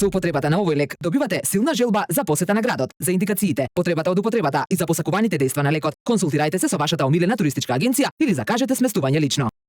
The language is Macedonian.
Со употребата на овој лек добивате силна желба за посета на градот. За индикациите, потребата од употребата и за посакуваните дејства на лекот, консултирајте се со вашата омилена туристичка агенција или закажете сместување лично.